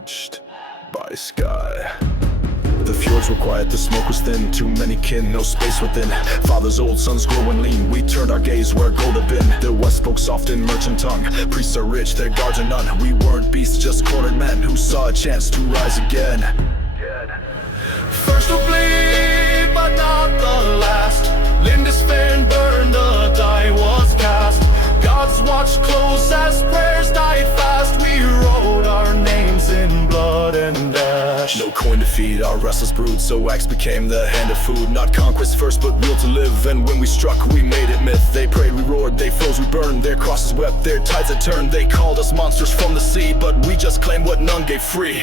untouched by sky. The fjords were quiet, the smoke was thin. Too many kin, no space within. Fathers old, sons growing lean. We turned our gaze where gold had been. The west spoke soft in merchant tongue. Priests are rich, their guards are none. We weren't beasts, just cornered men who saw a chance to rise again. First we'll bleed, but not the last. Lindisfarne burned, the die was cast. God's watched close as prayers died fast. We wrote our names in blood and ash. No coin to feed our restless brood, so axe became the hand of food. Not conquest first, but will to live. And when we struck, we made it myth. They prayed, we roared, they froze, we burned. Their crosses wept, their tides had turned. They called us monsters from the sea, but we just claimed what none gave free.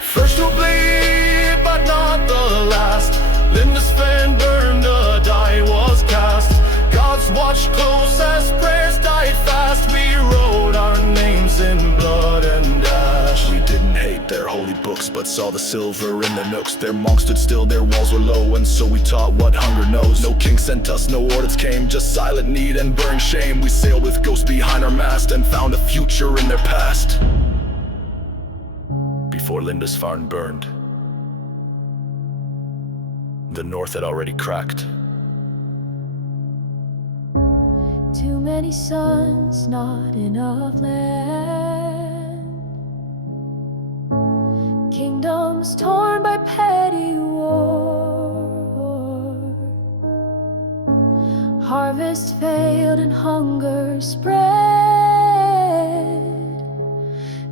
First we'll bleed, but not the last. Lindisfarne burned, the die was cast. God's watched close as prayers died fast. We wrote our names in blood and ash. We didn't hate their holy books, but saw the silver in their nooks. Their monks stood still, their walls were low, and so we taught what hunger knows. No king sent us, no orders came, just silent need and burning shame. We sailed with ghosts behind our mast and found a future in their past. Before Lindisfarne burned, the north had already cracked. Too many suns, not enough land. Kingdoms torn by petty war. Harvest failed and hunger spread.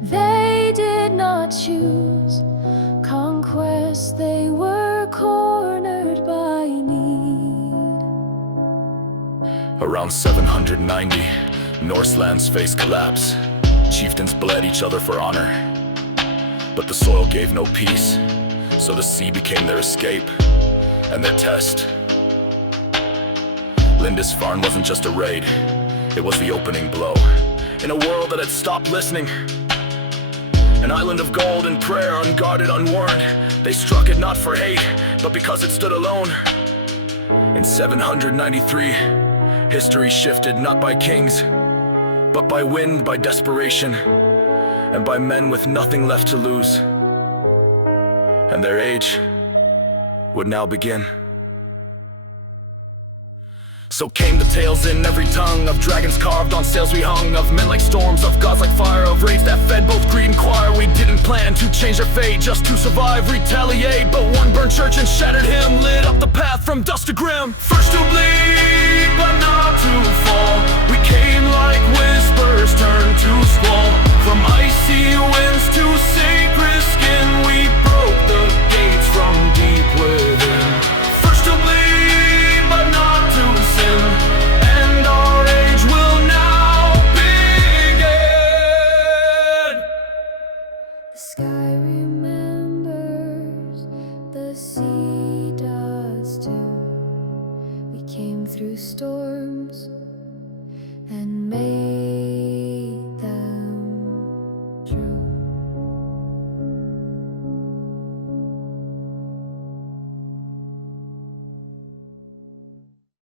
They did not choose conquest, they were cornered by need. Around 790, Norse lands faced collapse. Chieftains bled each other for honor, but the soil gave no peace. So the sea became their escape and their test. Lindisfarne wasn't just a raid, it was the opening blow. In a world that had stopped listening, an island of gold and prayer, unguarded, unwarned. They struck it not for hate, but because it stood alone. In 793, history shifted not by kings, but by wind, by desperation, and by men with nothing left to lose. And their age would now begin. So came the tales in every tongue, of dragons carved on sails we hung, of men like storms, of gods like fire, of rage that fed both greed and choir. We didn't plan to change their fate, just to survive, retaliate. But one burned church and shattered hymn lit up the path from dust to grim. First to bleed, but not to fall. We came like whispers turned to squall. From icy winds to sacred skin, we broke the gates from deep within. First to bleed, but not to sin, and our age will now begin. The sky remembers, the sea does too. We came through storms and made